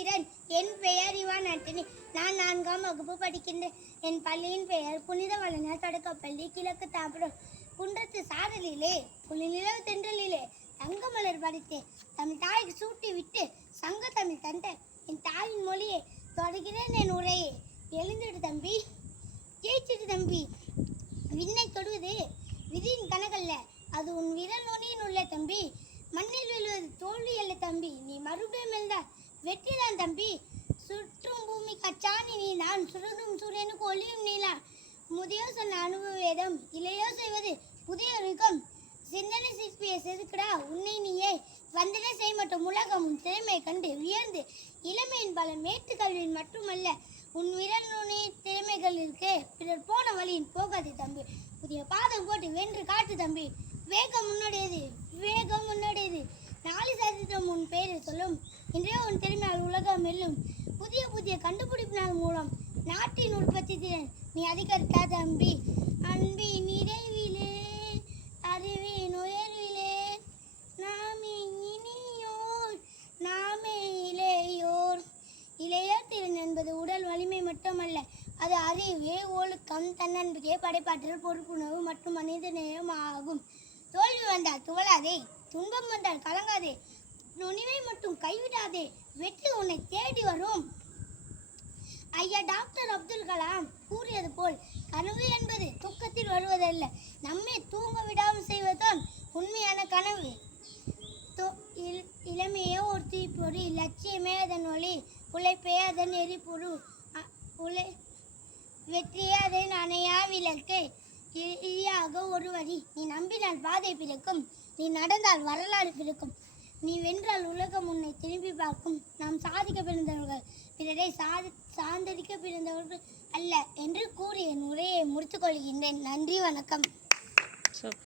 தமிழாசிரியர். என் பெயர் இவான் ஆண்டனி. நான் 4ஆம் வகுப்பு படிக்கின்றேன். என் பள்ளியின் பெயர் புனித வளனார் தொடக்கப்பள்ளி, கிழக்கு தாம்பரம். குன்றத்து சாரலிலே குளிநிலவு தென்றலிலே தங்கமலர் படித்தேன். தமிழ் தாய்க்கு சூட்டி விட்டு சங்க தமிழ் தந்த என் தாயின் மொழியை தொடர்கிறேன் என் உரையை. எழுந்திடு தம்பி, ஜெயிச்சிடு தம்பி. விண்ணை தொடுவது விதியின் கணக்கல்ல, அது உன் விரல் நுனியின் உள்ள தம்பி. மண்ணில் விழுவது தோல்வி அல்ல தம்பி, நீ மறுபடியும் எழுந்தால் வெற்றிதான் தம்பி. சுற்றும் பூமி கச்சானி நீதான், சுருடும் சூரியனுக்கு ஒளியும் நீலாம். முதியோர் சொன்ன அனுபவ வேதம், இளையோர் செய்வது புதிய யுகம். சிந்தனை சிற்பியை செதுக்கடா உன்னை நீயே, வந்தனை செய்ய மாட்டோம் உலகம் உன் திறமையை கண்டு வியர்ந்து. இளமையின் பல மேட்டு கல்வியின் மட்டுமல்ல, உன் விரல் நுனி திறமைகள் இருக்கு. பிறர் போன வழியின் போகாதே தம்பி, புதிய பாதம் போட்டு வென்று காட்டு தம்பி. வேகம் முன்னடையது, வேகம் முன்னடையது. நாளை சரித்திரம் உன் பெயரை சொல்லும், இன்றைய உன் திறமையால் உலகம் வெல்லும். புதிய புதிய கண்டுபிடிப்பினால் மூலம் நாட்டின் உற்பத்தி திறன் நீ அதிகரித்தா தம்பி. அன்பின் நிறைவிலே அறிவின் உயர்விலே நாமே இனியோர், நாமே இளையோர். இளையோர் திறன் என்பது உடல் வலிமை மட்டுமல்ல, அது அறிவு, ஒழுக்கம், தன்னம்பிக்கை, படைப்பாற்றல், பொறுப்புணர்வு மற்றும் மனித நேயம் ஆகும். தோல்வி வந்தால் துவளாதே, துன்பம் வந்தால் கலங்காதே, நுனிவை மட்டும் கைவிடாதே, வெற்றி உன்னை தேடி வரும். ஐயா டாக்டர் அப்துல் கலாம் கூறியது போல், கனவு என்பது தூக்கத்தில் வருவதல்ல, நம்மை தூங்க விடாமல் செய்வதுதான் உண்மையான கனவு. இளமையே ஒரு தீப்பொறி, லட்சியமே அதன் ஒளி, உழைப்பே அதன் எரிபொரு, வெற்றியே அதன் அணையா விளக்கு. இழியாக ஒரு வரி, நீ நம்பினால் பாதை பிறக்கும், நீ நடந்தால் வரலாறு பிறக்கும், நீ வென்றால் உலகம் உன்னை திரும்பி பார்க்கும். நாம் சாதிக்க பிறந்தவர்கள், பிறரை சார்ந்தடிக்க பிறந்தவர்கள் அல்ல என்று கூறி என் உரையை முடித்துக் கொள்கின்றேன். நன்றி, வணக்கம்.